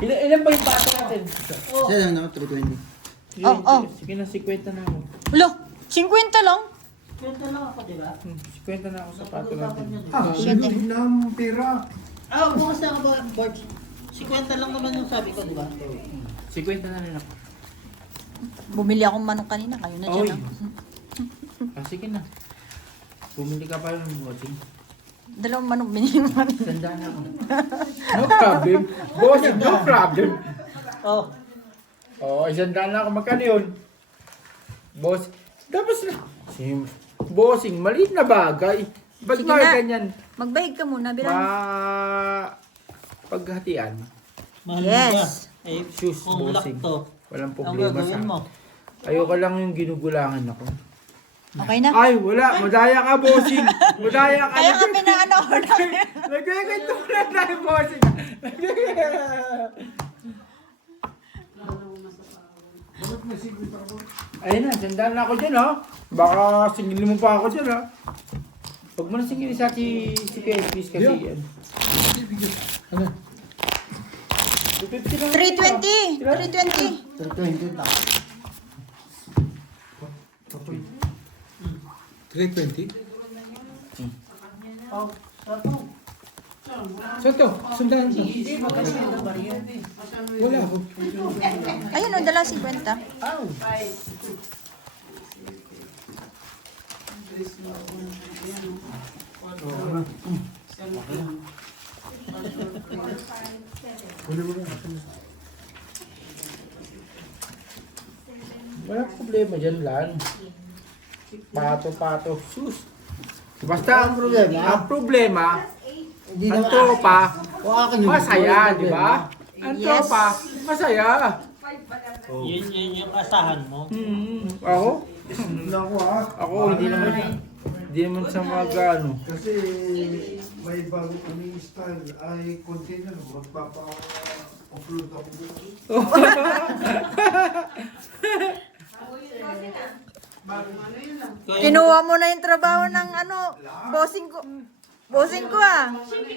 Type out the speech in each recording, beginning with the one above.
Ilan ba yung bata natin? Siya lang naman, 320. Sige na, 50 na ako. Ulo, 50 lang. 50 lang ako, di ba? 50 na ako sa pato natin. Lulog na ang pera. Bukas na ako ba, Bart? 50 lang naman yung sabi ko, di ba? 50 na rin ako. Bumili akong manok kanina, kayo na Oy. dyan. Sige na. Bumili ka pa yung bossing. Dalawang manok binili mo. Tanda na ako. No problem. Bossing, no problem. Oh. Isang na ako. Magkano yun? Boss, tapos na. Bossing, maliit na bagay. Ba't Sige ba na. ganyan? Magbayad ka muna, bilang. Paghatian. Mahal Yes. mo ba? Eh, Shoes, kung lock bossing. to, Walang ang problema sa gagawin mo. Ayoko lang yung ginugulangan ako. Okay na? Ay, wala. Madaya ka, bossing. Madaya ka. Kaya kami na ano ko na. Nagkikito na tayo, bossing. Ayun na, sandal na ako dyan, ha? Baka singilin mo pa ako dyan, ha? Huwag mo na singilin sa si PSPs kasi yan. Ano? 320. 320. 320 na. 320? Soto, sundan mo. Wala ako. Ayun o, dala 50. Wala problema dyan lang. Pato, sus. Basta ang problema, ang tropa, masaya, di ba? Ang Yes. tropa, masaya. Yun yung asahan mo. Ako? Ako ha. Ako, hindi naman sa mga ano. Kasi may bago kaming style ay container. Magpapa-upload ako dito. Kinuha mo na yung trabaho ng ano, bossing ko. Bossing ko ah.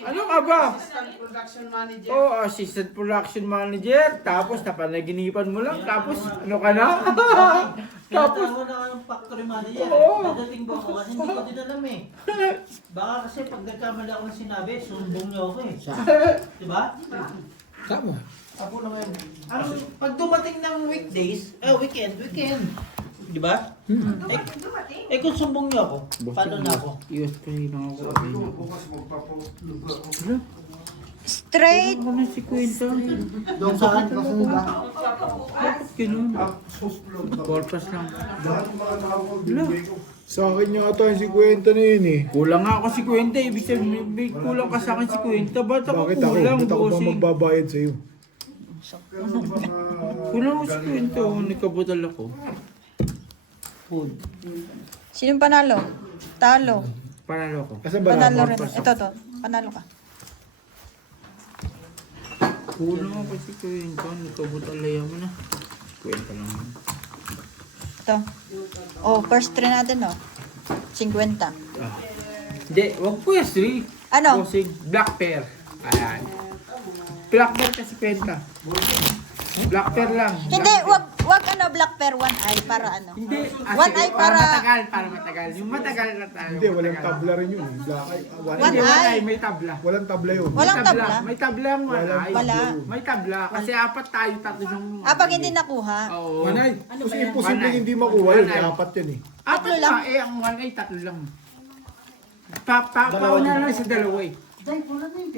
Ano ka ba? Assistant production manager. Tapos napanaginipan mo lang. Tapos ano ka na? Tapos na ng factory manager. Oo. Pagdating ba ko kasi hindi ko din alam eh. Baka kasi pag nagkamali ako ng sinabi, sumbong niyo ako eh. Diba? Tama. Ako na ngayon. Pag dumating ng weekdays, weekend. Diba? Kung sumbong niyo ako, paano na ako? Yes, kasi lang ako. Bukas magpapa-upload ako. Straight. Ako na si Quinta. Doon saan ka ba? Bakit ganun? Upload ako. Purpose lang. Lahat ng mga nakapag-bigay ko. Sa akin yung ata yung 50 na yun eh. Kulang nga ako si Quinta. Ibig sabihin, may kulang ka sa akin si Quinta. Ba't ako Bakit ako? kulang, Ba't ako ba bossing? magbabayad sa'yo? Pero baka... Kulang ako si Quinta. Nagkabutal ako. Sinong panalo? Talo. Panalo ko. Asan ba Panalo na? rin. Ito to. Panalo ka. Kulang ako si Quinta. Nagkabutal ayaw mo na. Quinta lang. Ito. Oh, first try natin oh. 50. Hindi, wag po yes, 3. Ano? Bossing, black pear. Ayan. Black pear kasi Quinta. Black pear lang. Hindi, wag ano, black pear, one eye para ano. Hindi. One eye para... Para matagal. Yung matagal na tayo. Hindi, walang tabla rin yun. Black eye. One Hindi, one eye. eye. May tabla. Walang tabla yun. Walang tabla? May tabla ang one Walang eye. Wala. May tabla. Kasi apat tayo, tatlo yung... Pag hindi nakuha. Oo. Manay, kasi imposible One eye. hindi makuha yun. One eye. Apat yun eh. Apat Tatlo lang. lang. Ang one eye, tatlo lang. Pauna lang sa dalawa eh.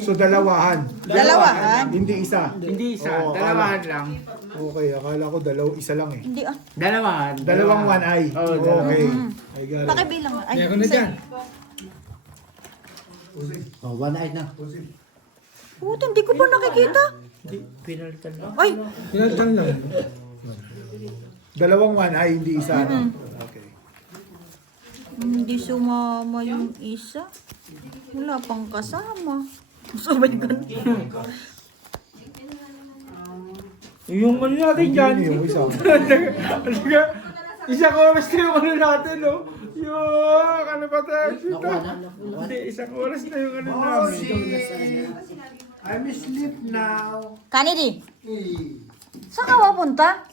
So dalawahan. Dalawahan? Hindi isa. Hindi isa. Oo, Dalawahan lang. Okay, akala ko isa lang eh. Hindi ah. Dalawahan. Dalawang one eye. Oo, dalawa. Okay. I got it. Pakibilang. Ay, Meron na isa- dyan. Oh, one eye na. Puto, hindi ko pa nakikita. Hindi, pinalitan lang. Ay, Pinalitan lang. Dalawang one eye, hindi isa. No? Okay. hindi sumama yung isa. Wala pang kasama. Sabay ka na. Yung ano natin dyan. Yung isa. Isang oras na yung ano natin, no? Yung ano ba tayo? Hindi, isang oras na yung ano namin. I'm asleep now. Kennedy, Eh, saan ka pupunta?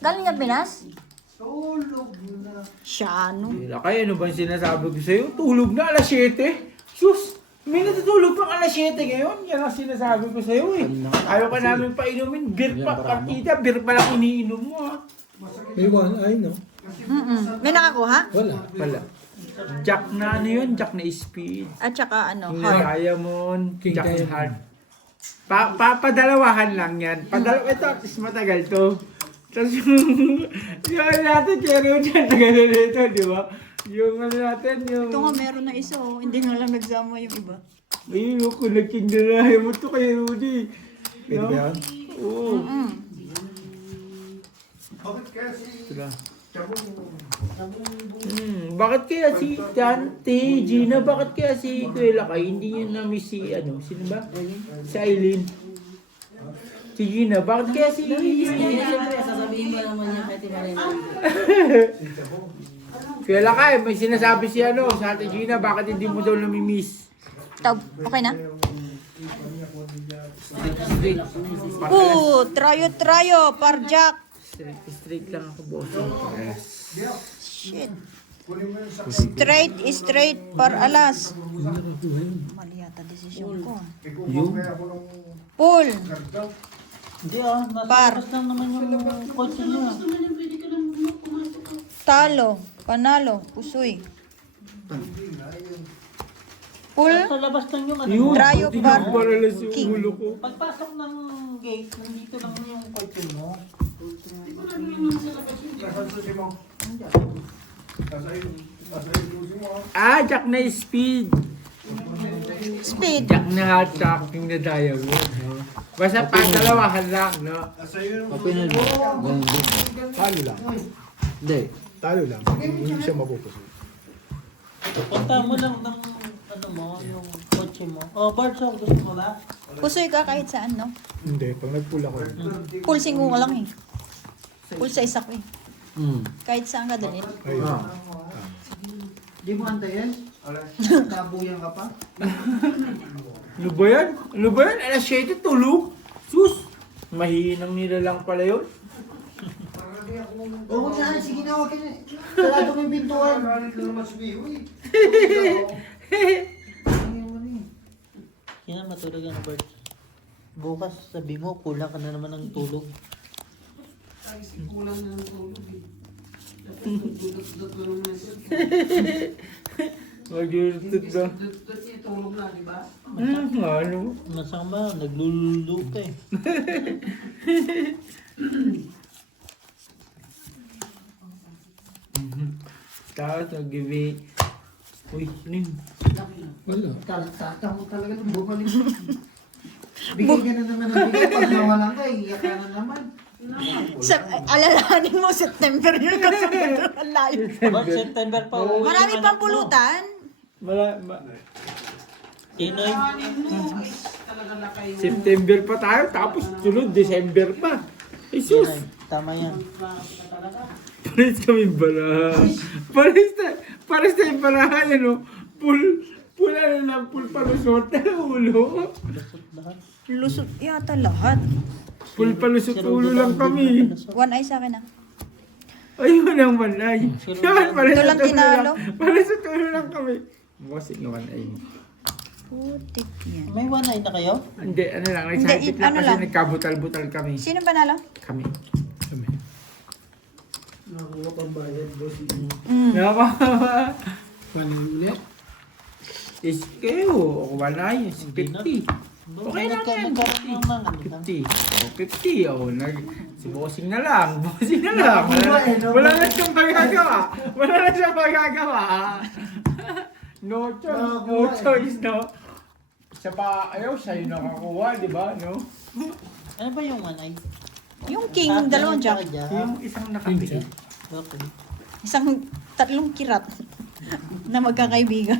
Galing ka Pinas? tulog na. Siya, ano? Kaya ano ba yung sinasabi ko sa'yo? Tulog na alas 7. Sus! May natutulog pang alas 7 ngayon. Yan ang sinasabi ko sa'yo eh. Ayaw ka namin painumin. Beer pa, partida. Beer pa lang iniinom mo ha. May 1i, no? May nakakuha? Wala. Wala. Jack na ano yun? Jack na speed. At saka ano, King heart. Diamond. King Jack na Diamond. heart. Padalawahan lang yan. Ito, is matagal to. Tapos yung ano natin, cherry dyan, tagal na nito, di ba? Yung ano natin, yung... Ito nga meron na isa oh. Hindi na lang nagsama yung iba. Ay, ako nagking dalahe mo to kay Rudy. Pwede ba yan? Oo. Bakit kaya si Sila. Chabong Bakit kaya si Dante, Gina, bakit kaya si Kuya Lakay, hindi niya na-miss si, ano, sino ba? Si Aileen. Si Gina, bakit kaya si... Sasabihin mo naman niya kay Timarin. Kuya Lakay, may sinasabi si ano, sa Ate Gina, bakit hindi mo daw nami-miss? Tab, okay na? Straight. Trayo, parjak. Straight lang ako, boss. Yes. Shit. kunin mo yung sa Straight, par alas. Mali yata desisyon ko. may kukuha kaya ako ng Pull. karga. Hindi nasa Par. labas lang naman yung kotse niya. Talo. Panalo. Pusoy. Pull. Sa labas lang yung ano. Yun, Trayo, buti bar, na para lang sa king. ulo ko. Pagpasok ng gate, nandito lang yung kotse mo. Nasaan susi mo? Nasaan susi mo? Jack na speed. Speed. Jack na hot tracking na diamond, no? Basta dalawahan lang, no? Nasaan yung Opinion mo. Talo lang. Hindi. Talo lang. Hindi siya mapupusok. Punta mo lang ng ano mo, yung kotse mo. Oh, Bart, so gusto mo ba? Pusoy ka kahit saan, no? Hindi. Pag nag-pull ako. Pulsing ko lang eh. Pull sa isa ko eh. Kahit saan ka dalhin. Ayun. Di mo antayin? Tabuyan ka pa? Ano ba yan? Ano ba yan? Alas 7, tulog? Sus! Mahinang nila lang pala yun. Oo na, sige na, huwag ka na. Sarado mo yung pintuan. Galit na naman si Biho eh. Kaya matulog ka na, Bart. Bukas, sabi mo, kulang ka na naman ng tulog. Kulang na ng tulog eh. Dudot-dudot ko naman siya. Mag-irritate na. Dudot niya tulog na, di ba? Ano? Masama, naglululo ka eh. Tapos nag-give. Uy, ano yun? Wala. Tata mo talaga itong bumalik. Bigay ka na naman ng bigay. Pag nawalan ka, iyak ka na naman. Alalahanin mo, September yun kasi ang layo. Bart, September pa uwi. Marami pang pulutan. Tinoy, Talaga na kayo. September pa tayo, tapos sunod, December pa. Ay, sus! tama yan. Pares kami barahan. Pares tayong barahan, ano? Full ano lang, full palusot na ulo. Lusot lahat. Lusot yata lahat. Full palusot ulo lang kami. One eye sa akin ah. Ayun ang manay. Yan, pares Ito lang sa ulo tinalo. lang. Pares sa ulo lang kami. Bossing naman ay. Putik yan. May one eye na kayo? Hindi, ano lang, Hindi, excited lang ano kasi lang. nagkabutal-butal kami. Sino panalo? Kami. Nakuha pang bayad, boss. Nakakawa. Paano ulit? Is kayo, wala yun, 50. Okay lang yan, Nagkaroon ng mga ano lang. 50. Si Bossing na lang. Bossing na lang. Wala na siyang magagawa. Wala na siyang magagawa. No choice, no? Siya pa, siya yung nakakuha, di ba, no? Ano ba yung one eye? Yung king, dalawang jack. Yung isang nakapit. Okay. Isang tatlong kirat na magkakaibigan.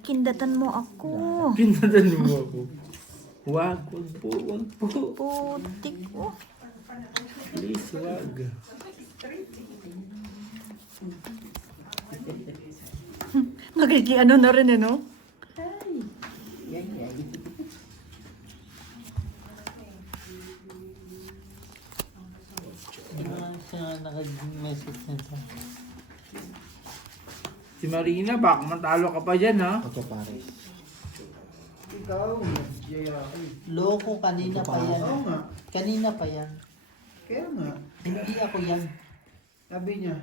Kindatan mo ako. Pinatan mo ako. Wag po. Putik oh. Please, wag. Ano na rin, ano? Hindi naman siya nag-message nito. Si Marina, baka matalo ka pa dyan, ha? Ito pare. Ikaw, J.R.I. Loko, kanina pa yan. Oo nga. Kanina pa yan. Kaya nga, Hindi ako yan. sabi niya,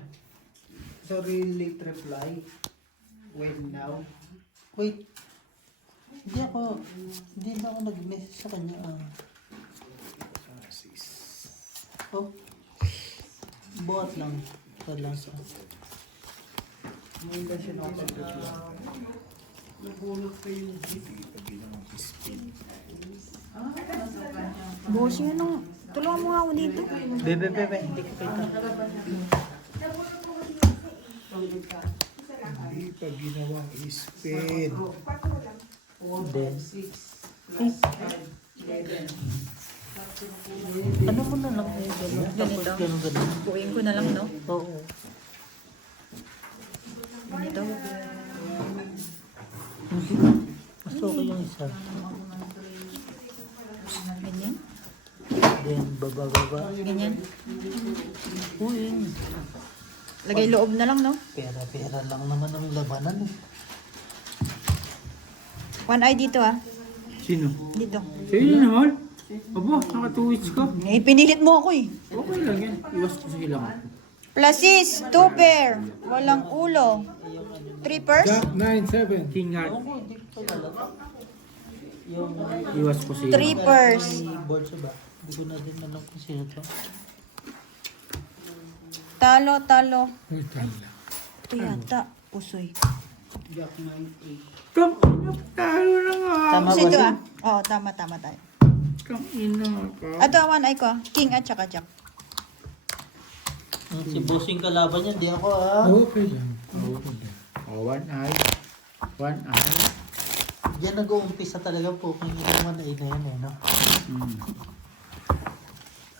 sorry late reply. When now? Wait. Hindi na ako nag-message sa kanya. Oh. Buhat lang. Wala sa. Hindi siya nakapag-reply. Bossing, ano? Tulungan mo nga ako dito. Bebe. Hindi ko kita. Hindi pa ginawang spin. Then. Ano mo na lang eh. Ganito. Ganun. Buuin ko na lang, no? Oo. Ganito. Mas okay yung isa. Ganyan. Then, baba. Ganyan. Uy, Lagay loob na lang, no? pera lang naman ang labanan eh. One eye dito, ah. Sino? Dito. Sa'yo naman. Aba, naka-2 ka. Eh, pinilit mo ako, eh. Okay lang yan. Iwas ko sa ilang. Pluses, 2 pair. Walang ulo. 3 pairs? Jack 9-7. King heart. Ako, hindi ko lalata. Yung Iwas ko sa 3 ilang. pairs. may board sa ba? Hindi ko na din alam kung sino to. Talo. Uy, tala. Ito yata. Pusoy. Jack 9-8. Kam ina, talo na nga. Tama Kasi ba ito, siya? ah. Oo, tama tayo. Kam ina ka. Ito, one eye ko, ah. King at saka Jack. Si bossing kalaban niya, di ako ah. Okay lang. Okay lang. Oh, one eye. One eye. Diyan nag-uumpisa talaga po kung yung naman ay na yan eh, no?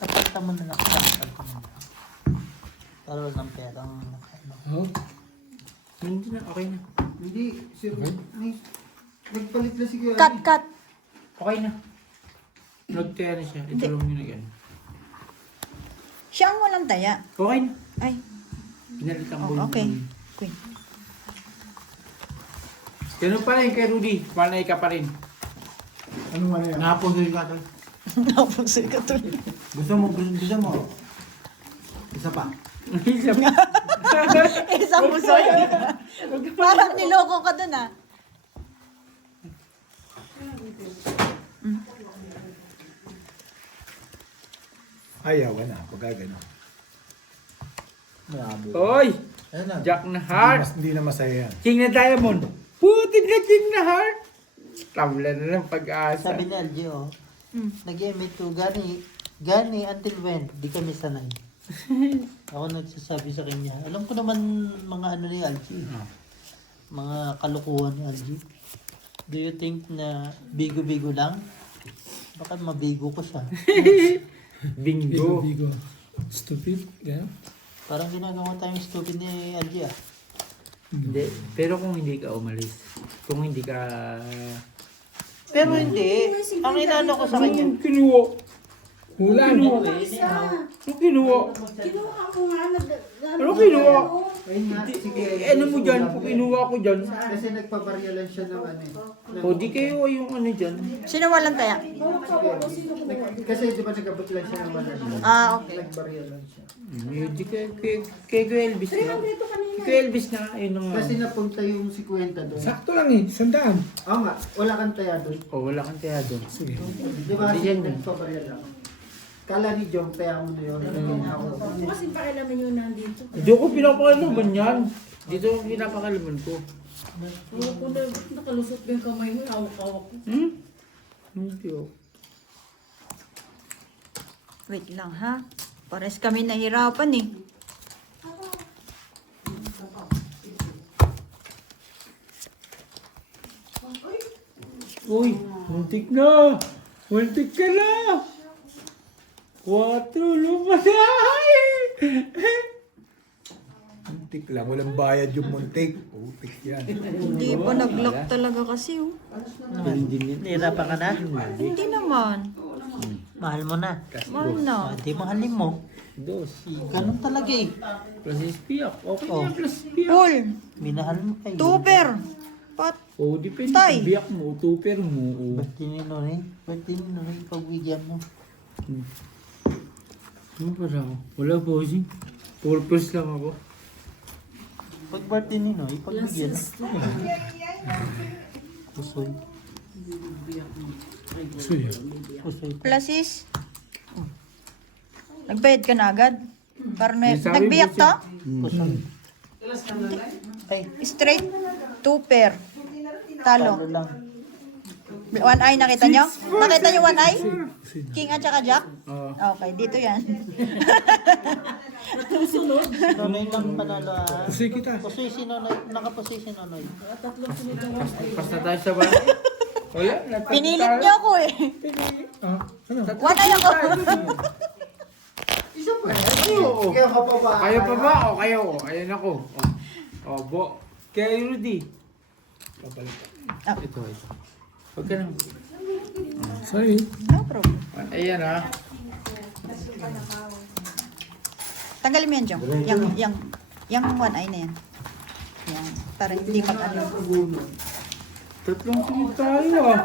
Kapagta mo na lang sa para ng perang ano. Oh, Hindi na, okay na. Hindi, sir, nagpalit na si Kuya. Cut. Okay na. Nag-tear na siya. Ito lang yun again. Siya ang walang taya. Okay na. Ay, Pinalitan ko oh, yung okay. Rudy. Queen. Ganun pa rin kay Rudy. Panay ka pa rin. ano man yan? Napusoy ka tol. Napusoy ka to. Gusto mo. Isa pa. Isa pa. Isang pusoy. Parang niloko ka dun, ah. Ayaw na. Pagka gano'n. Malabo. Hoy! Ayan na. Jack na heart. Hindi na masaya yan. King na diamond. Putin na king na heart. Tabla na ng pag-asa. Sabi ni LG oh, Mm. nag-emit ko gani until when? Di kami sanay. Ako nagsasabi sa kanya. Alam ko naman mga ano ni LG. Mga kalukuhan ni LG. Do you think na bigo-bigo lang? Baka mabigo ko siya. Bingo. Bigo. Stupid. Gano'n. Parang ginagawa tayong stupid ni LG ah. Hindi. Pero kung hindi ka umalis. Kung hindi ka... Pero hindi. Ang inano ko sa kanya. Anong kinuha? Hula. Anong kinuha? Kinuha ko nga, Ano kinuha? Ayun nga, sige. Ano mo dyan? Kung kinuha ko dyan. Kasi nagpabaryalan siya ng ano eh. O di kayo yung ano dyan. Sino walang taya? Kasi di ba nagabot lang siya ng 100? Ah, okay. Nagbaryalan siya. Di kay Elvis na. Kay Elvis na. Yun ang... Kasi napunta yung si Kwenta doon. Sakto lang eh. 100. Oo nga, wala kang taya doon. O wala kang taya doon. Sige. Di ba Hindi kasi yan eh. nagpabaryalan? Kala ni Jong, taya mo na yun. Kasi pakialaman yun nandito. Hindi ko pinapakalaman yan. Dito ang pinapakalaman ko. Oo, kung nakalusot ba yung kamay mo, hawak-hawak ko. Hindi oh. Wait lang, ha? Pares kami nahirapan, eh. Uy, muntik na. Muntik ka na. 4, lumaday! Muntik lang. Walang bayad yung muntik. Putik yan. Hindi pa nag-lock talaga kasi oh. Nahirapan ka na? Hindi naman. Mahal mo na. Mahal na. Hindi mahalin mo. Dos. Ganun talaga eh. Plus SPF. Okay Oh. na, plus SPF. Full. Minahal mo kayo. Tuper. Pat. Oh, depende Tay. kung biyak mo, tuper mo. Oh. Ba't dininoy? Ba't dininoy pagbigyan mo? Ano pa ako? Wala bossing. Purpose lang ako. Pag ba't dininoy, pagbigyan mo. Pusoy. Pusoy. Plasis. Nagbayad ka na agad? Para na, Yung sabi, nagbiyak to? Pusoy. Ay, Straight. Tuper. talo Talo. lang. One eye, nakita nyo? Nakita nyo one eye? King at saka Jack? Oo. Okay, dito yan. Nonoy lang panalo ah. Pusoy kita. Pusoy si Nonoy. Nakapusoy si Nonoy. Pas na tayo sa bahay. Wala. Pinilit nyo ako eh. Ah, ano? One eye ako. Oo. Kaya ka pa ba? Kayo pa ba? O kayo? O, ayan ako. O, Bo. Kaya Rudy. Papalit. Ito. Huwag ka nang. Sorry. No problem. Ayan ha. Tanggalin mo yan, Jong. Yung one eye na yan. Yan. Para hindi mag-ano. Tatlong sunod tayo ah.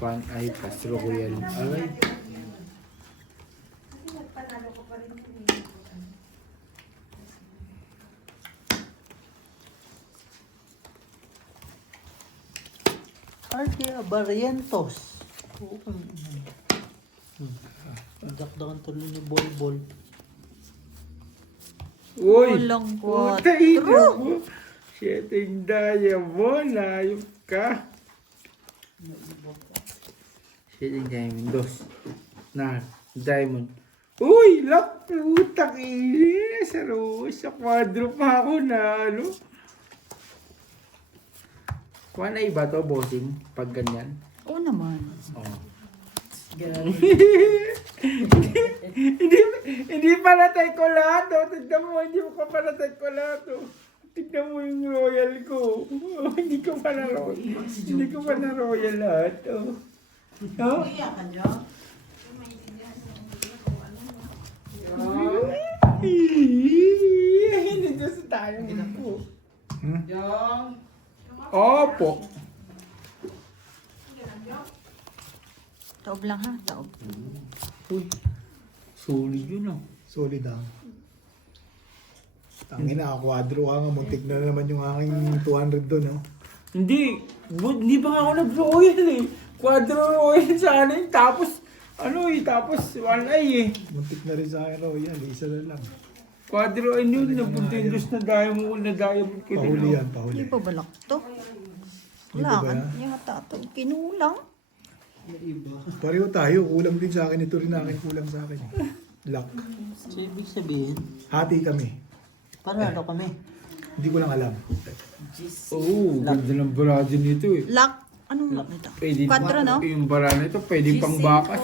One eye Castro ko yan. Alay. Artia Barrientos. Dakdakan tuloy ni Bol. Uy! Walang Puta ina mo! Setting diamond. Ayop ka. Setting diamond. Dos. Na. Diamond. Uy! Lock! Putang ina! Sa quadro pa ako na ano. One eye ba to, bossing? Pag ganyan? Oo naman. Oo. Hindi pala tayo ko lahat, oh. Tignan mo, hindi mo ka pala tayo ko lahat, oh. Tignan mo yung royal ko. Oh, hindi ko pa na royal. Hindi ko pa na royal lahat, oh. Oh? Hindi sa tayo ko. Opo. Taob lang ha, taob. Uy, solid yun, oh. Solid ah. Tangina, kwadro ka nga. Muntik na naman yung aking 200 doon, no? Hindi pa nga ako nag-royal eh. Quadro royal sana eh. Tapos one eye eh. Muntik na rin sa akin, Royal. Isa na lang. Quadro eye yun, napunta yung dos na diamond ko. Pahuli yan, pahuli. Hindi pa balak to? Hindi pa ba Wala yan? ka. Yata to. Kinulang. Pareho tayo. Kulang din sa akin. Ito rin akin. Kulang sa akin. Luck. So, ibig sabihin, Hati kami. panalo kami. Hindi ko lang alam. Oo, ganda ng barado nito eh. Lock. Anong lock nito? Pwede, Quadro, no? Yung barado nito, pwede pang bakas.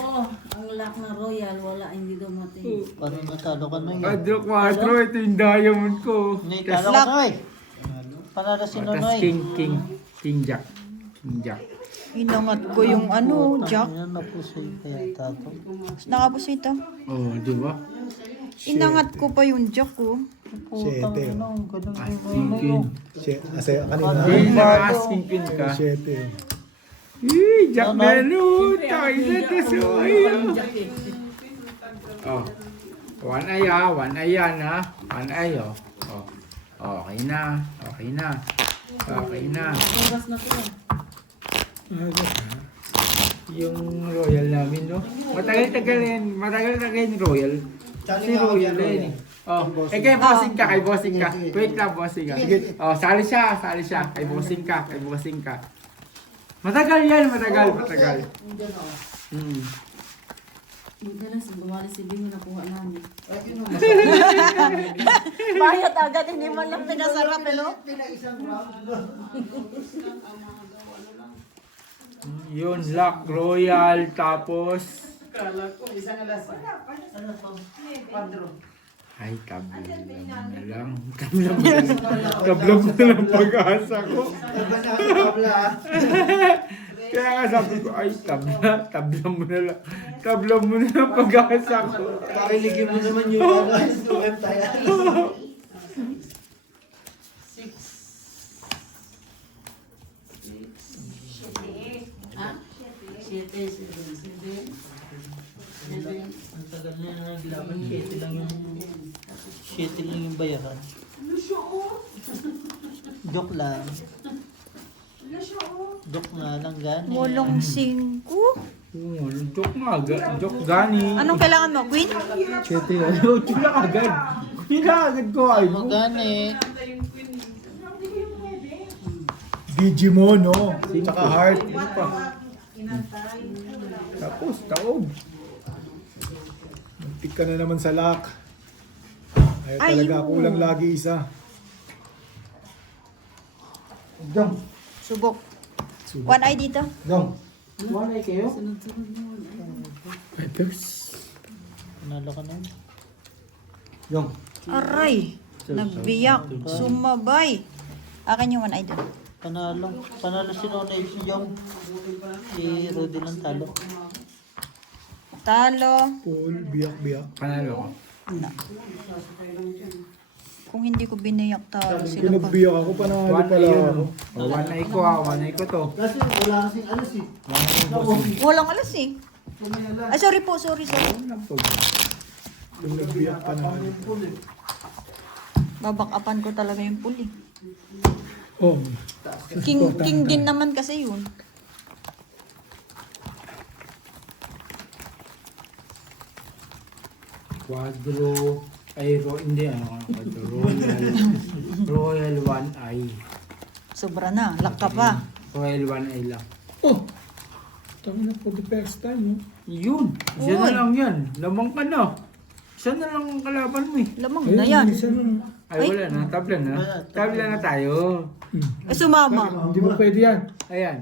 Ang lock na royal, wala, hindi dumating. Parang natalo ka na yun. Quadro, ito yung diamond ko. Natalo ka na eh. Panalo si Tapos Nonoy. King Jack. Inangat ko yung ano, Jack. Ano na pusoy kaya tato. Nakapos ito. Oh, di ba? Inangat ko pa yung Jack ko. Putang Siyete. ina, ganun yung Asking Nonoy. King. Kasi kanina. Hindi naka-asking pin ka. 7. Jack Melo, tayo na to suyo. Oh. One eye ah, one eye yan ah. One eye oh. Oh. Okay na. Okay na. Oras na to. Yung royal namin, no? Matagal yung royal. Si royal na yun eh. Oh, kay bossing ka. Wait lang, bossing ka. Oh, sali siya. Kay bossing ka. Matagal yan, matagal. Madalas, bumali si Bingo na kuha namin. Ay, yun ang masarap. Bayat agad, hindi man lang pinasarap, no? Pinaisang round. Yun, Luck Royal, tapos... Kala ko, isang alas. Ano to? Padro. Ay, tablam na lang. Tablam na lang. Tablam na lang pag-asa ko. Tabla na, tabla. Kaya nga sabi ko, ay, tablam mo na lang. Tablam mo na lang pag-asa ko. Pakiligin mo naman yung instrument tayo. Ang tagal na yung naglaban, 7 lang yung bayaran. Joke lang. Joke nga lang gani. Mulong 5. Oo, joke nga, joke gani. Anong kailangan mo, Queen? Chete, chula agad. Agad ko ay. Ano gani? Digimon, no? Tsaka heart. Ano pa? Tapos, taob. Muntik ka na naman sa lock. Ay, Ay, talaga, oo. kulang lagi isa. Dong, Subok. One eye dito. dong. Wala kayo? Sunod-sunod mo. Peppers. Panalo ka na. Dong. Aray. Nagbiyak. Sumabay. Akin yung one eye doon. Panalo. Panalo si Nonay, si Jong. Si Rudy lang talo. Talo. Paul, biyak-biyak. Panalo ko. Na. Kung hindi ko binayak talo, sino pa? Pinagbiyak ako, panalo One pala eye ako. yun. Oh, one eye ko ah, one eye ko to. Kasi wala kasing alas eh. One eye ko bossing. Walang alas eh. Ay, sorry po, sorry. Pinagbiyak panalo. Babakapan ko talaga yung puli. Oh, King din naman kasi yun. Quadro, ay, hindi ano, quadro, Royal one eye. Sobra na. Lock ka pa. Royal one eye lang. oh. Tama na for the first time, no? Yun, isa Uy. na lang yan. Lamang ka na. Isa na lang ang kalaban mo eh. Lamang na yan. Isa na. Ay, Ay. wala na. Tabla na. Tabla na tayo. Eh, sumama. Hindi mo pwede yan. Ayan.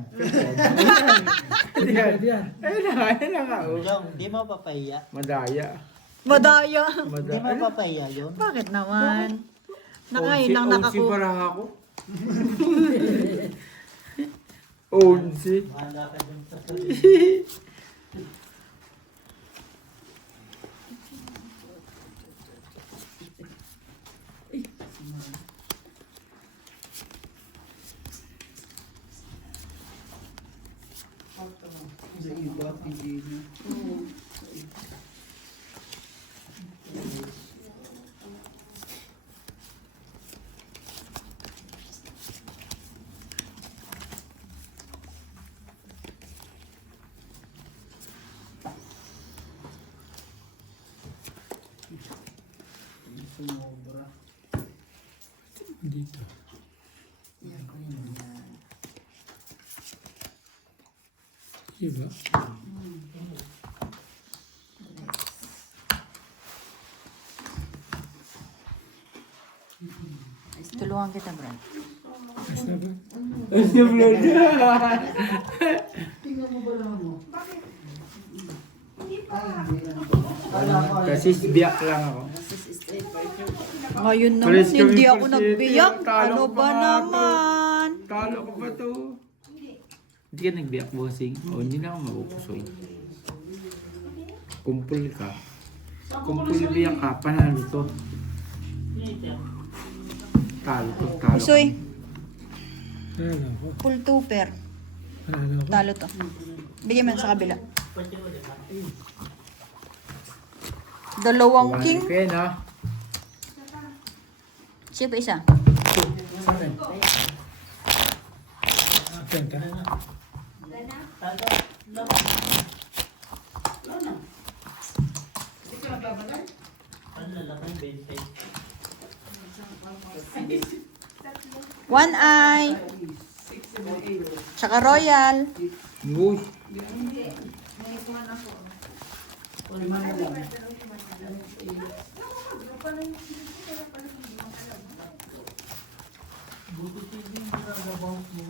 Hindi mo pwede yan. Ayun na nga. Oh. Jong, di mo papahiya. Madaya. Madaya. Di mo papahiya yun. Bakit naman? Nakailang nakaku... para ako. 11. Bahala ka dyan sa sarili. Dito. Diba? Tulungan kita, Brad. Ayos na ba? Kasi biyak lang ako. Ngayon naman, Pares kami hindi ako for nagbiyak. city. Talo Ano ko ba pa nga to. naman? Talo ko ba to? Hindi ka nagbiyak, bossing. O, hindi na ako mapupusoy. Kumpul ka. Kumpul biyak ka, panalo to. Talo to, talo. Isoy, Panalo ako. full twoper. Panalo ako. Talo to. Bigyan mo yan sa kabila. Dalawang king. Pen, ha? Siya pa isa. Sa akin. Benta. One eye. Tsaka royal. Uy. Lima na lang. Buti TV yung ginagawa mo.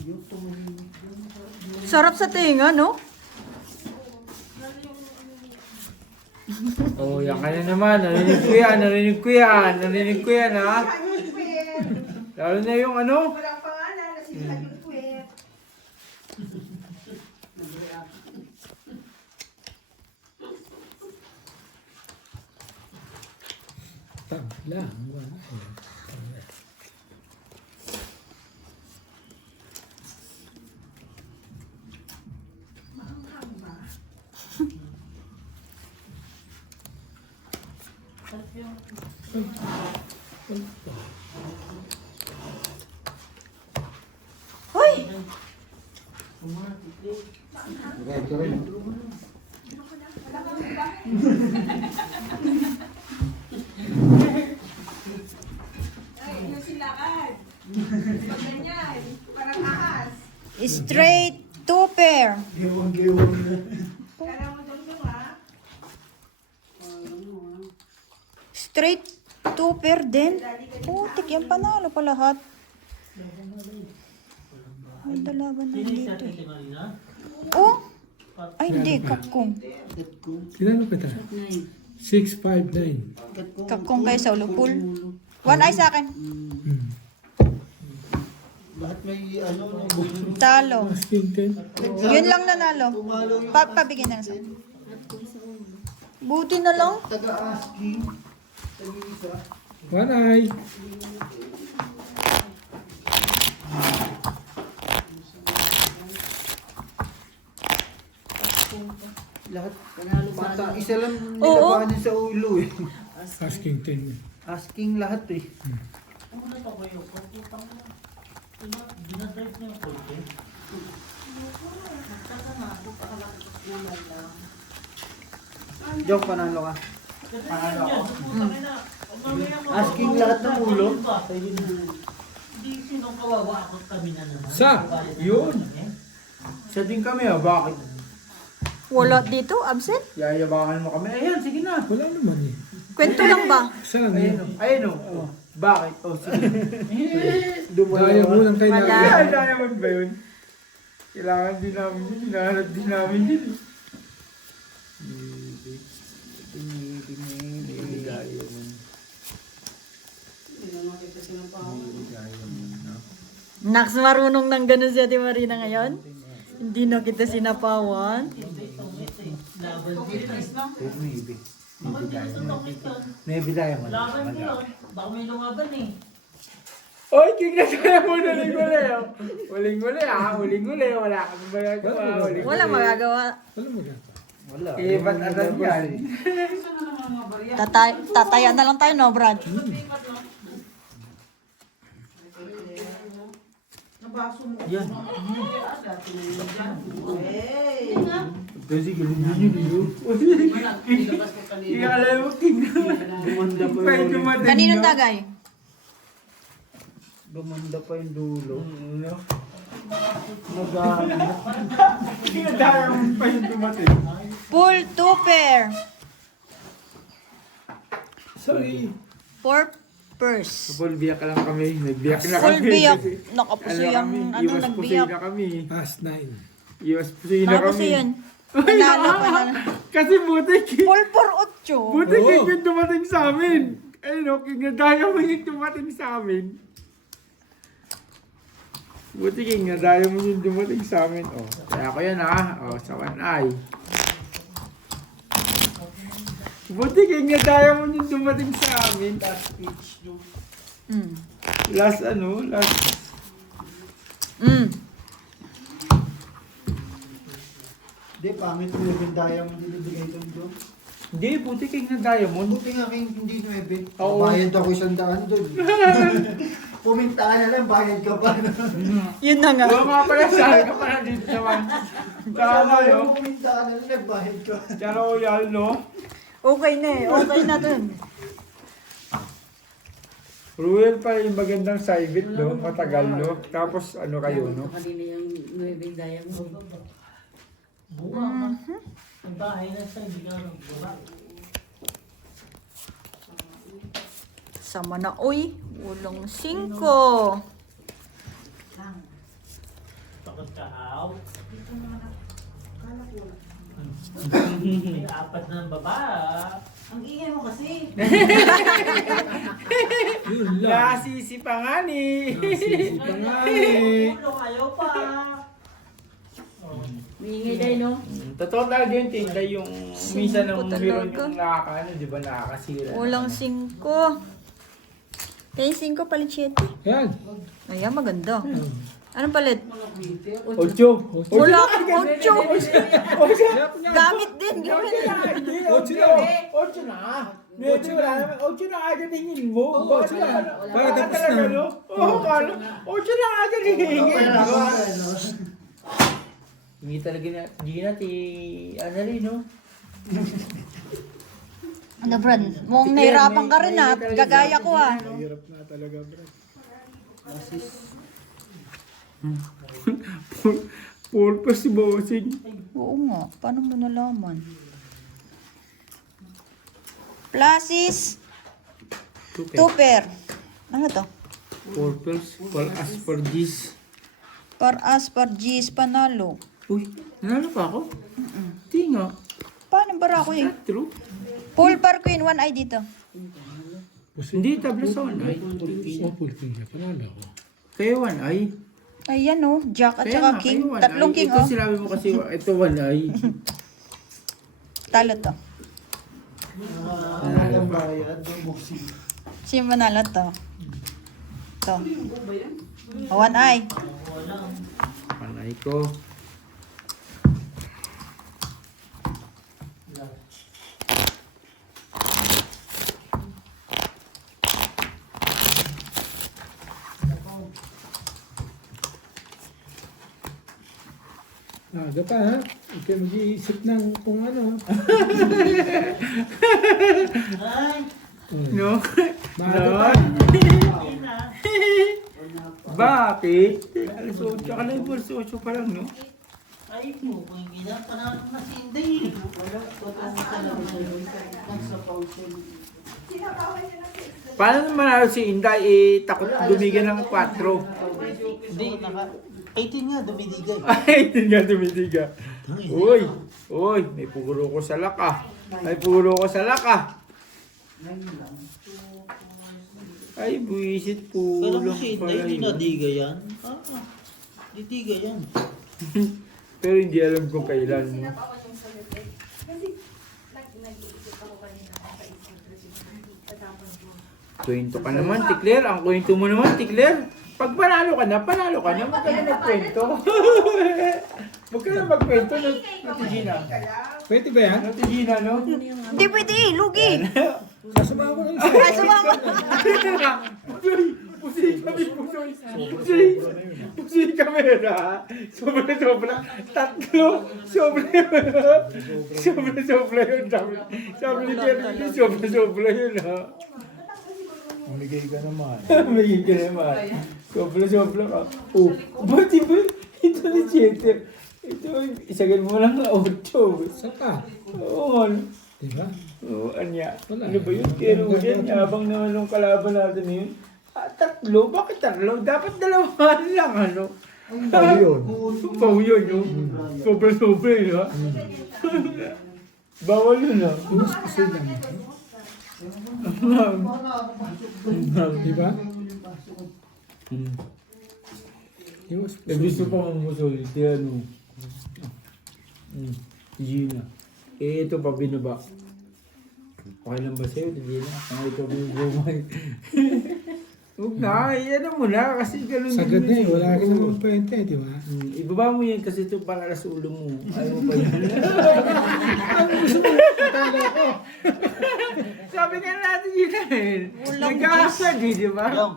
Yung tumulong. Sarap sa tinga, no? Oh, yan ka na naman. Narinig ko yan, narinig ko yan, narinig ko yan, ha? Lalo na yung ano? Walang pangalan na si Hayun Puwet. Tabla. Hoy! Ay, yung silakad. Pag ganyan, parang ahas. Straight two pair. Gewang-gewang na. Kala mo doon ha? Straight two pair din. Putik, yan panalo pa lahat. Ay, dalaban na Sino yung dito. sabi si Marina? Oh! Ay, hindi, kakong. Kinano kita? 659. Kakong kayo sa ulupul. One eye sa akin. Lahat may ano, no, Talo. Asking 10. Yun lang nanalo. Pabigyan na lang sa Buti na lang. taga-asking. Tag-isa. One eye. Lahat, bata, isa lang Oo. nilabanan sa ulo eh. Asking 10. Asking lahat eh. Ano na pa kayo? Pagputang mo. Diba? Dinadrive niya yung kotse. Joke, panalo ka. Kasi yun yan. Putangin na. Mamaya mo- Asking lahat ng ulo. Hindi sinong kawawa ako kami na naman. Sa! Yun. Isa din kami, ha? Bakit? Wala dito, absent. Yayabangan mo kami. Ayan, sige na. Wala naman eh. Kwento lang ba? Saan Ayun, yun? o. Ayun, o. Bakit? O, sige. Daya mo lang kayo Wala. Ay, diamond ba yun? Kailangan din namin yun. Hinahanap din namin yun. Naks, marunong nang ganun si Ate Marina ngayon? Hindi na kita sinapawan. Maybe diamond. Laban ko yun. Baka may lumaban eh. Oy, kikasaya mo na uling-uli, o. Uling-uli, ha? Uling-uli. Wala kang magagawa. Uling-uli. Walang magagawa. Wala mo gata. Wala. Eh, ba't agad yan? Tataya na lang tayo, no, Brad? Yan. Sige, hindi nyo Ikala mo, king Gumanda pa pa yung yung, dumating. Kaninong tagay? gumanda pa yung dulo. No? Nag-ano. Kinadaya mo pa yung dumating. Full two pair. Sorry. Four purse. Full biyak lang kami. Nagbiyak na kami. Full biyak. Kasi Nakapuso ano yung kami, ano iwas pusoy nagbiyak. na kami. Pass 9. Iwas pusoy na Nakapuso kami. yun. Panalo. Kasi buti Full for ocho. buti Oo. king yung dumating sa amin. Ayun o, kinadaya mo yung dumating sa amin. Buti kinadaya mo yung dumating sa amin. O, kaya ko yan ha. O, sa one eye. Buti kinadaya mo yung dumating sa amin. Mm. Last ano, last. Mm. Hindi, pangit yung diamond dinibigay ito doon. Hindi, buti kinadaya mo. Buti nga kayong hindi 9. Oo. Bayad ako 100 doon. puminta ka na lang, bayad ka pa. Yun na nga. Oo nga pala, sabi ka pala dito naman. Tama yun. Puminta ka na lang, nagbayad ka. Pero yan, no? Okay na eh. Okay na dun. Ruel pa yung magandang saibit, no? Matagal, no? Tapos ano kayo, no? Kanina yung Nueve Diamond. Buka ka. Ang bahay na sa hindi ka buka. Sama na, uy. Ulong 5. Takot ka out. May 4 na baba. Ang ingay mo kasi. Nasisi pa nga ni. Ulo kayo pa. Miingay tayo, no? Totoo talaga yung tinda yung minsan ng Talaga. meron yung nakakaano, di ba nakakasira. Ulang 5. Kaya 5 palit 7. Yan. Ayan, maganda. Anong palit? Ocho. Wala kang 8. Gamit din. Gamit. Ocho na. Ocho na. Ocho na. Ocho na agad hingin mo. Ocho na. Bakit tapos na? Oo, kala. Ocho na agad hingin. Hindi talaga na, Gina, ano rin, no? Ano, Brad? Mukhang nahirapan ka rin ha. Gagaya ko ha. Hirap na talaga, bro. Purpose si bossing. Oo nga. Paano mo nalaman? Pluses. Tuper. Ano to? Purpose for us for this. For us, for G's, panalo. Uy, nanalo pa ako? Hindi nga. Paano bara ako eh? True. Full par queen, 1 eye dito. Hindi, tabla sa one ay. Oh, full king siya. Panalo ako. Kaya one ay. Ayan oh, jack at Kaya saka nga, king. kayo one Tatlong ay. king Ito oh. sinabi mo kasi, ito one ay. Talo to. Ang bayad, ang boxing. Sino manalo to? To. Oh, 1 eye. Panay ko. Aga pa ha? Ikaw mag-iisip ng kung ano. Ay, No? Maaga pa. Bakit? Alas 8 ka na, alas 8 pa lang, no? ay po, kung hindi na, panalo na si Inday. Sinabawal niya na sa Paano naman ako si Inday, takot dumigan ng 4? Hindi, 18 nga, dumidigay. Ay, hindi nga dumidiga. Uy, may puro ko sa laka. May puro ko sa laka. Ay, buwisit Kala mo pulong si pala Inday, hindi yun. nadiga yan. Didiga yan. Pero hindi alam kung kailan. No? sinabawal yung salute. Kasi nag-iisip ako kanina sa isang patapon ko. Kwento ka naman, Tikler. Ang kwento mo naman, Tikler. Pag panalo ka na, panalo ka na. Huwag ka na magkwento. Huwag ka na magkwento, Nati Gina. Pwede ba yan? Nati Gina, no? Hindi pwede eh, lugi. Sasama ko lang siya. Ay, sumama. Pusoy kami, pusoy. Pusoy kami na. Sobra. Tatlo. Sobra yun. Sabi ni Kerry, sobra yun, ha? Umigay ka naman. Magiging ka naman. Sobra ka. Oh, ba't iba? Ito ni Chete. Ito, isagal mo lang na 8. Saka. Oo, ano? Diba? Oo, anya. Wala. Ano ba yun? Pero yan, yabang naman ng kalaban natin na yun. 3? Bakit 3? Dapat 2 lang, ano? Pao yun. Pao yun, no? Sobra yun, ha? Bawal yun, ha? Mas kasi lang. Diba? Yung Eh, gusto pa mong musulit, ano? Gina. Eh, ito pa binaba. Okay lang ba sa'yo, Gina? Ang ito bumay. Huwag na, ano mo na, kasi ganun sagad na eh. yun. Wala ka naman pwede, di ba? Ibaba mo yan kasi ito para sa ulo mo. Ayaw mo pa yan. Sabi nga natin yun eh. Walang Nag-aasad eh, di ba? Yung,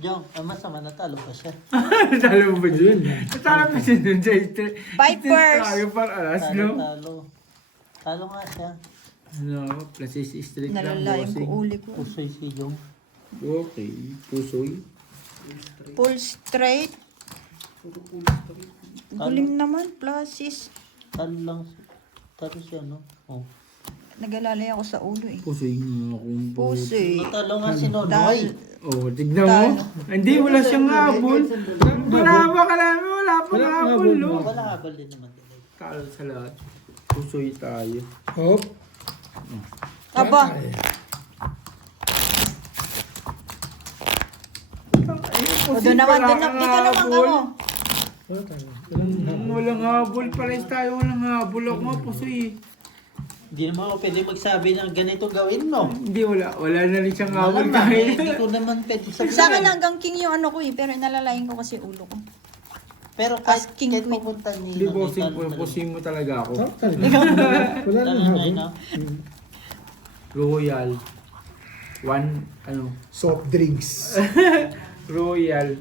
Jong, ang masama natalo pa siya. Natalo mo ba dyan? Natalo pa siya dun sa street. Vipers! Tayo para alas, Talo, no? talo. Talo nga siya. No, plus is street lang, Nalalayan ko bossing. uli ko. Pusoy si Jong. Okay, pusoy. Full straight. Guling naman, pluses. Talo lang. Talo siya, no? Oh. Nag-alalay ako sa ulo eh. Pusoy nga akong Pusoy. Natalo nga si Nonoy. Oh, tignan mo. Hindi, wala siyang habol. Wala ba ka namin? Wala pa nga habol, no? Wala habal din naman. Talo sa lahat. Pusoy tayo. Hop. Aba, o doon naman, dito naman ka mo. Walang habol pala tayo. Walang habol. Ako nga pusoy eh. Hindi naman ako pwede magsabi ng ganito gawin mo. Hindi, wala. Wala na rin siyang Wala habol naman, kahit. hindi ko naman pwede sabihin. Sa akin hanggang king yung ano ko eh, pero nalalayan ko kasi ulo ko. Pero kahit, As king kahit queen. pupunta ni Hindi, Nonoy, bossing talo po. talaga. Pusoy mo talaga ako. Sarap talaga. Wala Talo nang nga, habol. no? Royal. One, ano. Soft drinks. Royal.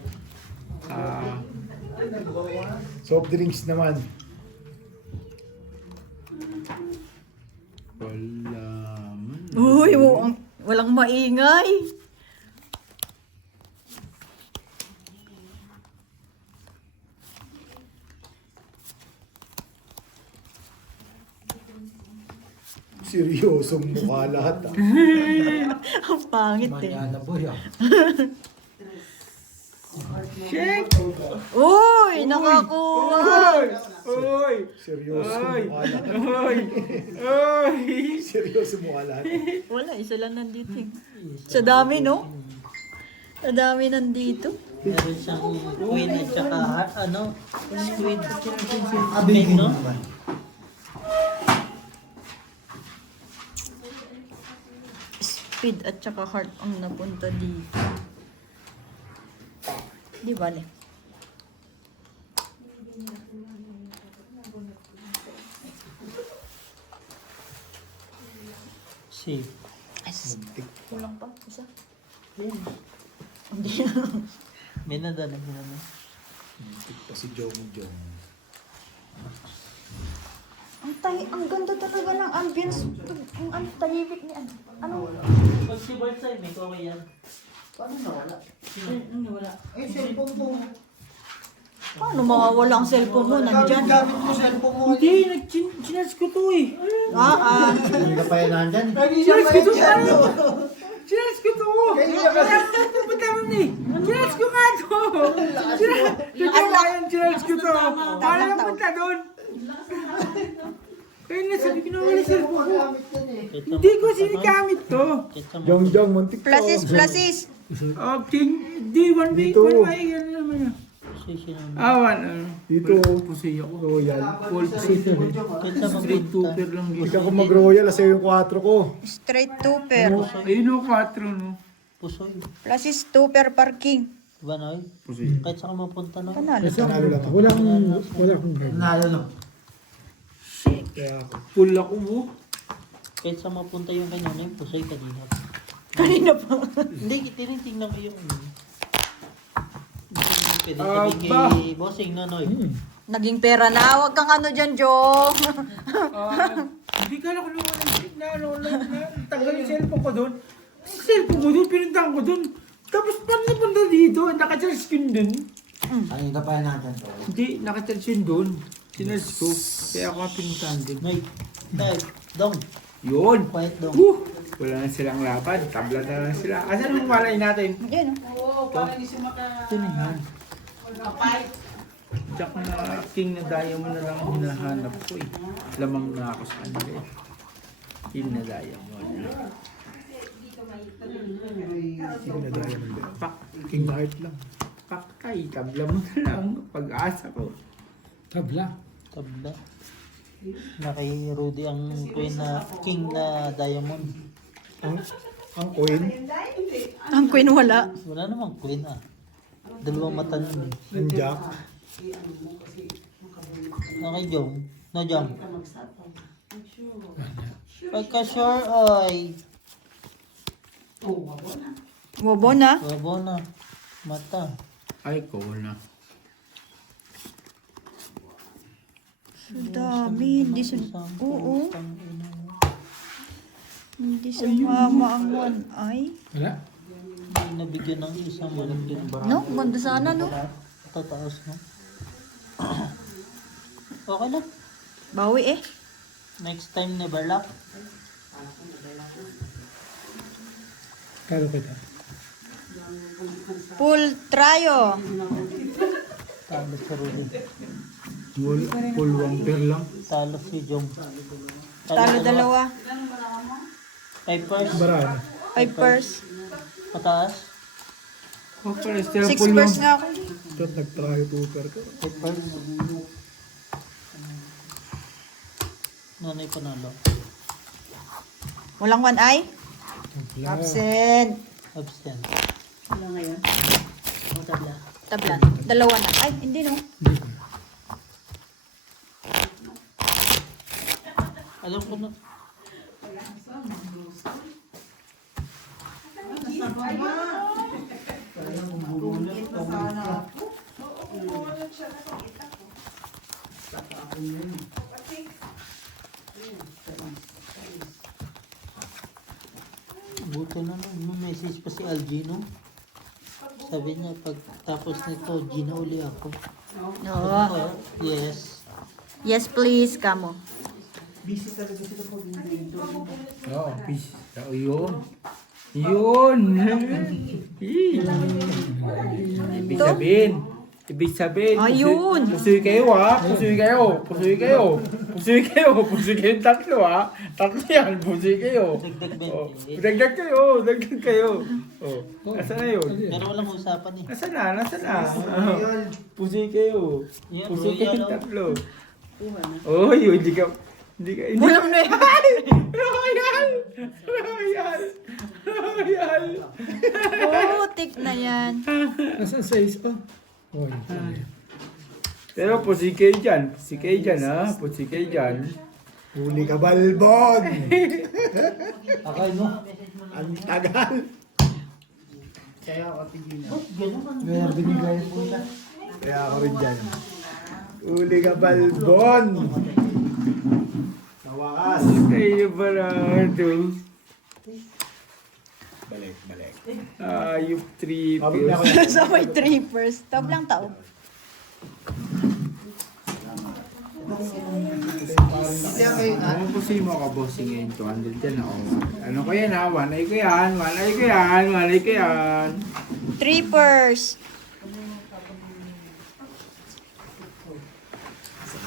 Soft drinks naman. Wala man. Uy, walang maingay. Seryosong mukha lahat. Ang pangit eh. Shit! Uy, nakakuha. Oy! Seryosong Oy! mukha lahat. Oy! Oy! Seryosong mukha lahat. Wala, isa lang nandito eh. Sa dami, no? Sa dami nandito. Meron siyang queen at saka ano, squid. Abig, no? Speed at saka heart ang napunta dito. Di bale. Si. Kulang pa, isa. May nadala mo naman. Pa si Jong. Ang ganda talaga ng ambience. Ang tahimik ni ano. Pag si Bartay, may kaway yan. Paano nawala? Wala. Eh, cellphone ko. Paano mawawala ang cellphone mo? Nandyan. Gamit mo cellphone mo. Hindi, nag-chinas ko to eh. Hindi ka pa yan nandyan. Chinas ko to! Chinas ko to! Kaya ka Kaya pupunta mo ni! Chinas ko nga to! Chinas ko to! Paano na punta doon? Kaya nasabi ko na wala cellphone ko. gamit yan eh. Hindi ko sinigamit to. Jong, muntik to. Pluses. Okay, di 1 week Dito. pa naman yan naman yan. Dito. Pusoy ako. Royal. Full pusoy. Straight tooper lang Hindi dito. ako mag-royal, sa'yo yung 4 ko. Straight two-per. Ayun o, 4 no. Pusoy. Pluses two-per parking. Diba, Noy? Pusoy. Kahit saan ka mapunta, no? Panalo. Nanalo lang. Wala akong Nalo no. Kaya ako. Full ako mo. Kahit saan mapunta yung kanya, no? Pusoy kanina. Kanina pa. Hindi, tinitingnan ko yung pwede sabihin Aba. kay Bossing, no, Noy? Naging pera na. Huwag kang ano dyan, Jong. Hindi ka na kung tanggal yung cellphone ko doon. Yung cellphone ko doon, pinuntahan ko doon. Tapos paano napunta dito? Naka-charge ko yun doon. Ayun ka pa yan nandyan. Hindi, naka-charge yun doon. Sinarge ko. Kaya ako nga pinuntahan din. Noy, Tay, Dong, Yun. quiet Dong. Wala na silang laban. Tabla na lang sila. Asan yung walay natin? Yan, Oo, parang hindi siya maka... Ito na yan. Kapay. Jack na king na diamond na lang ang hinahanap ko eh. Lamang na ako sa kanila eh. King na diamond. King na diamond. Pak, King na heart lang. paktay. Tabla mo na lang. Pag-asa ko. Tabla. Tabla. Na kay Rudy ang queen na king na diamond. Ang coin. ang queen wala. Wala namang queen, ah. Dalawang mata nun, eh. Ang jack. Okay, Jong. No, Jong. Pagka-sure, ay. Bobo na. Wabo na. Mata. Ay, ko na. Ang dami. Hindi sa... Oo. Hindi sa mama ang one eye. Wala? Hindi nabigyan ng isang malagyan ba? No? Ganda sana, no? Tataas, no? Okay lang. Bawi eh. Next time, never luck. Karo kita. Full tryo. Talo si Rudy. Full wampir lang. Talo si Jom. Talo dalawa. Papers. Baraan. 5 purse. Mataas. Oh, pala, still 6 full purse wamp. nga ako. Ito, nag-try tutor ka. Papers. Nanay panalo. Walang one eye? Absent. Absent. Wala ngayon. O, tabla. Tablan. Dalawa na. Ay, hindi no. Alam ko na. Buti na no, message pa si Algino. Sabi niya, pag tapos nito, Gina uli ako. Oo. Yes. Yes, please. Kamo. Oo, peace. Oh, yun. Yun. Ibig To? sabihin. Ibig sabihin. Ayun. Pusoy kayo ha. Pusoy kayo. Pusoy kayo. Pusoy kayo. Pusoy kayo tatlo ha. Tatlo yan. Pusoy kayo. Dagdag 20. Oh, dagdag kayo. Dagdag kayo. Oh, nasaan na yun? Pero walang usapan eh. Nasaan na? Nasaan na? Oh, pusoy kayo. Yan, Pusoy kayo royal, oh. tatlo. Kuha na. Oh, yun. Hindi ka... Hindi ka... Walang na yan. Royal! Royal! Royal! Putik na yan. Nasaan size pa? Oy. Pero pusi kayo dyan. Pusi kayo dyan ha. Pusi kayo dyan. Huli ka, Balbon! Akay mo. Ang tagal! Kaya binigay mo na. Kaya ako rin dyan. Huli ka, Balbon! Nawakas! Kayo Bernardo. Balik, balik. Ayup 3 Mabig na ako pills. na. So may 3 first. Tablang tao. Ano pusi mo ka bossing ngayon? 200 dyan ako. Ano ko yan ha? 1 eye ko yan. 1 eye ko yan. 1 eye ko yan. 3 first.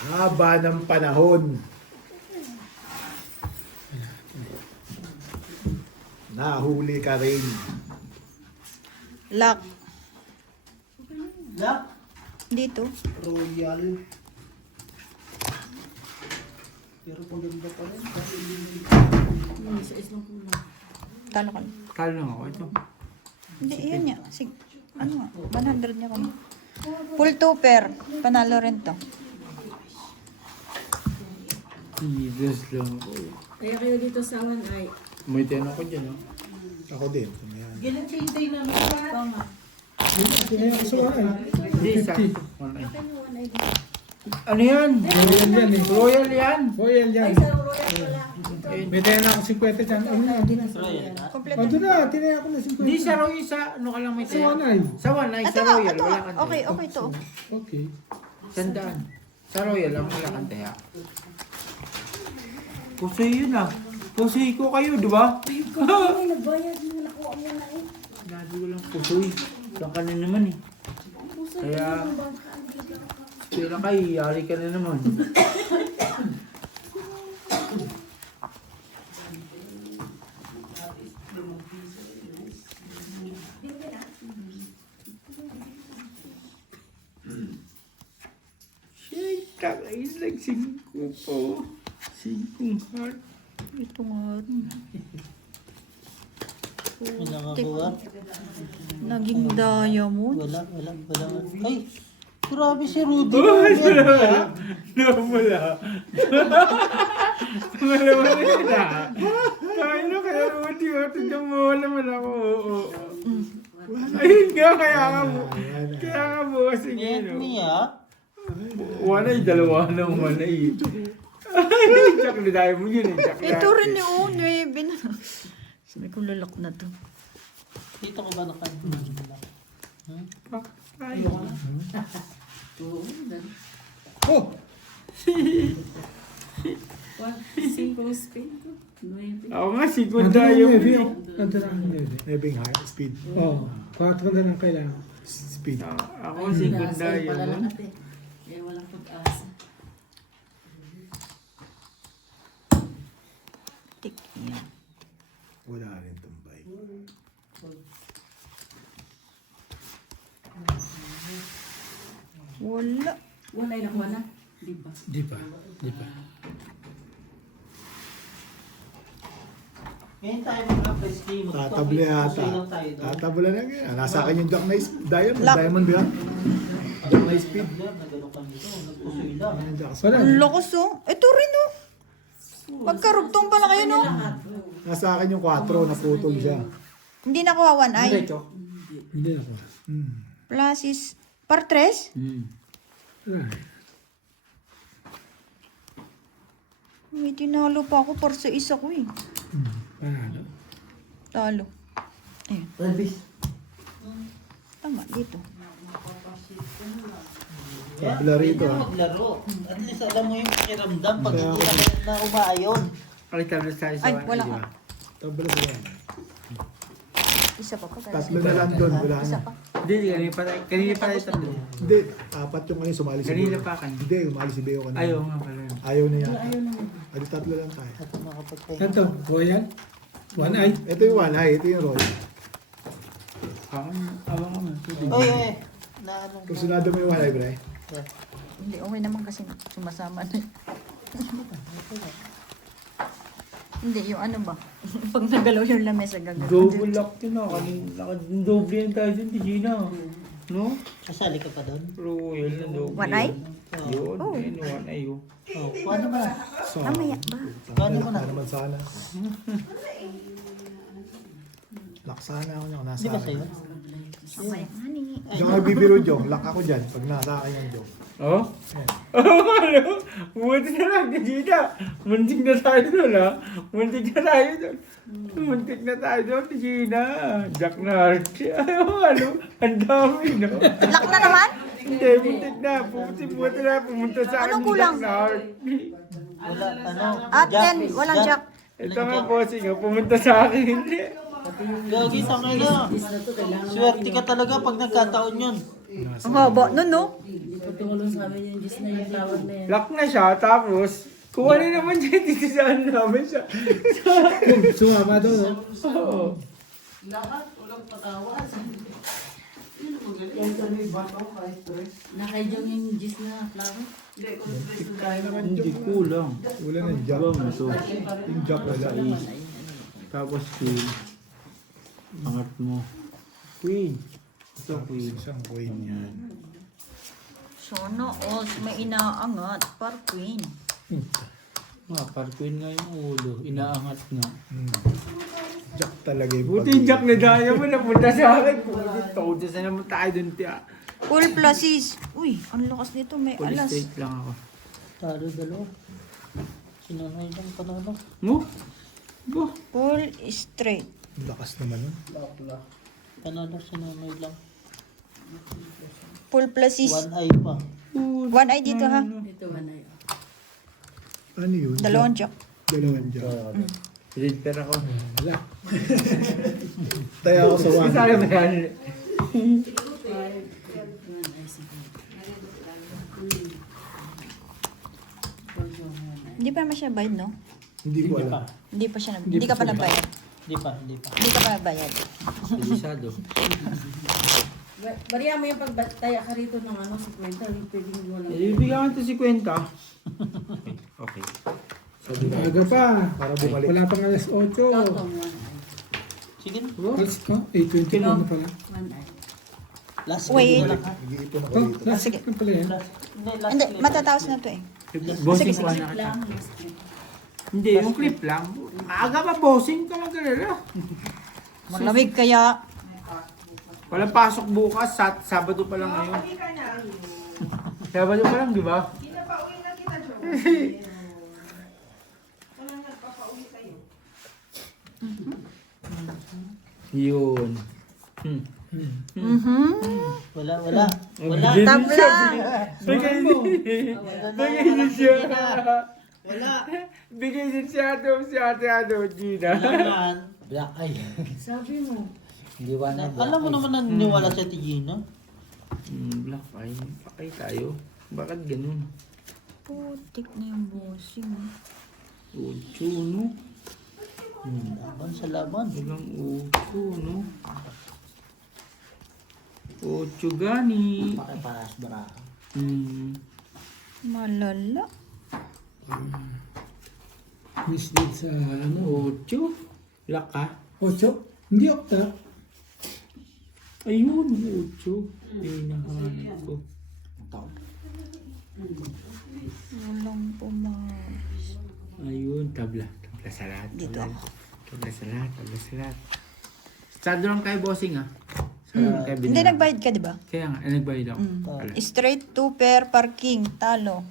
Haba ng panahon. Nahuli ka rin. Lock. Lock. Dito. Royal. Pero paganda pa rin. Sa islang kulang. Talo ka. Talo lang ako ito. Hindi, yun niya. Sige. Ano nga? 100 niya kami. Full 2 pair. Panalo rin to. Jesus lang ako. Kaya kayo dito sa awan ay May tinanong ko dyan ha. Ako din. Ayan. Ganun siya hintay na tama. Tinaya ko sa wala. Hindi, sa 1 eye. Ano yan? Royal yan eh. Royal yan. Royal yan. Sa Royal wala. May tinaya na ako 50 dyan. Ano na? Royal na. Kompleto. Ando na, tinaya ko na 50. Hindi sa Royal, sa ano ka lang may Sa wanay. Sa 1 eye, Ito sa nga, Royal. ito Wala nga. kang Okay, okay to. Okay. Sandaan. Sa Royal lang wala kang taya. Pusoy yun ah. Pusoy ko kayo, di ba? Ay, nagbayad mo nakuha mo na eh. Lagi ko lang pusoy. Saan ka na naman eh. Puso Kaya- yung bangka. Ang bigla ka. Kaya kayo, yari ka na naman. Shit, takay lang 5 po. 5 heart. Ito nga rin. May nakakuha. Naging diamond. Wala. Ay, grabe si Rudy. Ay, wala. Wala. Wala yun ah. Kain na kaya Rudy. Tignan mo, wala man ako. Oo. Ayun nga, kaya nga bossing Yan yun. niya. Wanay, dalawa na wanay. Jack na tayo mo yun eh. Jack na. Ito rin yung 9 na. Sabi ko lalak na to. Dito ko ba naka-ano? Ay, Oh! 5 spin ko. 9. ako nga, segunda yung Ando na ang 9. Neving high speed. Oh, 4 na lang kailangan. Speed. Ako, segunda Pala lang yun. ate. Eh, walang pag-asa. Tik yan. Wala rin tambay. Wala. Wala yung nakuha na. Di ba? Di pa. Di pa. Ngayon tayo mag-press game. Tatable yata. lang tayo doon. Tatable na nga. Nasa akin yung Jack na Diamond. Lock. Diamond ba? Jack na speed. Nagano kami dito. Nagpusoy lang. Ano yung Jack? Wala. Ang lakas oh. Ito rin oh. Magkarugtong pala kayo no. Nasa akin yung 4. Naputol siya. Hindi nakuha 1 eye. Diretso. Hindi ako. Plus is par 3. Wala. May tinalo pa ako par sa isa ko eh. Panalo. Talo. Ayun. Travis. Tama dito. Tabla rito, Yan ah. maglaro. At least alam mo yung pakiramdam pag hindi na umaayon. Pakitablas tayo sa Ay, one, wala di ka. ba? Tabla ba yan? Isa pa pa. Tatlo na lang doon. Wala Isa na. pa. Hindi, kanina pa tayo tatlo. Hindi. 4 yung kanina sumali si Kanina Beo. pa kan. Hindi. Umali si Beo kanina. Ayaw nga pala. Ayaw na yata. Adi 3 lang tayo. At makapagpahinga. Saan to? Royal? 1 eye? Ito yung 1 eye. Ito yung roll. Awa ka man. Oy, oy. Na anong... Kung sunado mo yung 1 eye, Bray. Hindi, okay naman kasi sumasama na. Hindi, yung ano ba? Pag nagalaw yung lamesa gagawin. Double lock yun ah. Naka-double yan tayo dun, di Gina. No? Kasali ka pa doon? Royal na double. One eye? Yun, Oh. yun, one eye yun. Oh, paano ba? So, Mamaya ba? Paano mo na? naman sana. Laksana ako niya. Nasa Di ba akin. sa'yo? Mamaya. Honey. Diyan ako nagbibiro, Jong. Lock ako dyan. Pag nasa akin yung Jong. Oh? Oh, ano? Buti na lang, di Gina. Muntik na tayo doon, ha? Muntik na tayo doon. Muntik na tayo doon, di Gina. Jack na Archie. Ay, oh, ano? Ang dami, no? Lock na naman? Hindi, muntik na. Buti na pumunta sa akin Anong ni kulang? Jack na Archie. Wala, ano? At 10, walang jack. Ito nga, bossing, oh, pumunta sa akin. Hindi. Gagi, tangay na. Swerte ka talaga pag nagkataon yun. Ang haba nun, no? Hindi pa tumulong sa amin yung Diyos na yung flower na yan. Lock na siya, tapos, kuha na naman siya dito sa ano namin siya. Sumama doon. Oo. Lahat, walang patawas. Nakaidyo yung Diyos na flower. Hindi kulang. Wala ng Jack. Ito. Yung Jack wala. Tapos queen. Angat mo. Queen. Ito queen. Isang coin yan. Sana all may inaangat par queen. Par queen nga yung ulo. Inaangat nga. Jack talaga yung Buti yung Jack na daya mo napunta sa akin. Buti todo sa naman tayo dun tiya. Full plus is. Uy, ang lakas nito. May Police alas. state lang ako. Talo dalawa. Sinanay lang panalo. Mo? Bo? Full straight. Lakas naman nun. Panalo, sinanay lang. Full plus is. 1 eye pa. 1 eye dito ha. Ito ba na yun? Ano yun? Dalawang jack. Dalawang Jack. Red pair ako. Wala. Tayo ako sa 1. Isa ba yan? Hindi pa naman siya bayad, no? Hindi ko alam. Hindi pa siya hindi ka pa nagbayad. Hindi pa, hindi pa. Hindi ka pa nagbayad. Delisado. Bariya mo yung pagtaya ka rito ng ano, 50, yung pwedeng wala. Ibigyan ko ito si Kwenta. Okay. Aga pa. Para bumalik. Wala pang alas 8. Kakong Sige na. Alas ka? 8:20 na pala. one eye. Last Wait. game na lang ha. Nag-iipon ako Oh, dito. last Sige. na pala yan. Hindi, last Hindi, game. matataos na to eh. Bossing Sige, ko sige. na kita. Lang, last game. Hindi, yung clip lang. Maaga pa bossing ka mag-alala. Malamig kaya. Walang pasok bukas, Sabado pa lang ngayon. Pauwi ka na. Sabado pa lang, di ba? Pinapauwi na kita, Jo. Walang nagpapauwi sa'yo. Yun. Wala, wala. Wala. Tabla! Bigay din. Bigay din siya. Wala. Bigay din si ate Gina. Wala. Black eye. Sabi mo. Hindi ba na Alam mo naman naniniwala sa Tigina. Black eye. Pakay tayo. Bakit ganun? Putik na yung bossing. Ocho, no? Laban sa laban. Walang ocho, no? Ocho gani. Pakiparas bara. Malala. mislead sa ano? Ocho? Black ka? Ocho? Hindi okta. Ayun, ocho. Pinakahanap ko. Walang pumaris. Ayun, tabla. Tabla sa lahat. Dito tabla. ako. Tabla sa lahat, tabla sa lahat. Sado lang tayo bossing ah. Kaya Hindi binila. nagbayad ka, di ba? Kaya nga, nagbayad ako. Wala. Straight 2 per parking. Talo.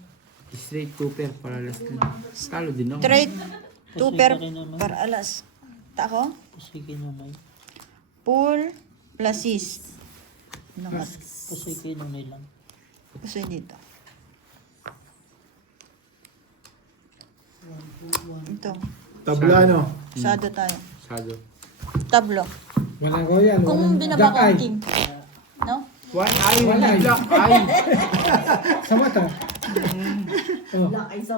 Straight cooper para last na. Talo din ako. Straight 2 per Pasig ka rin naman. per alas. Tako? Pasigin naman. Pool plus assist. Nakat. Pasigin naman lang. Gusto yun dito. Ito. Tabla no? Sado tayo. Sado. Tablo. Walang ko yan. Kung walang binaba black ko ang eye. king. No? One eye, One eye. black eye. Sa mata. Oh. Lakay sa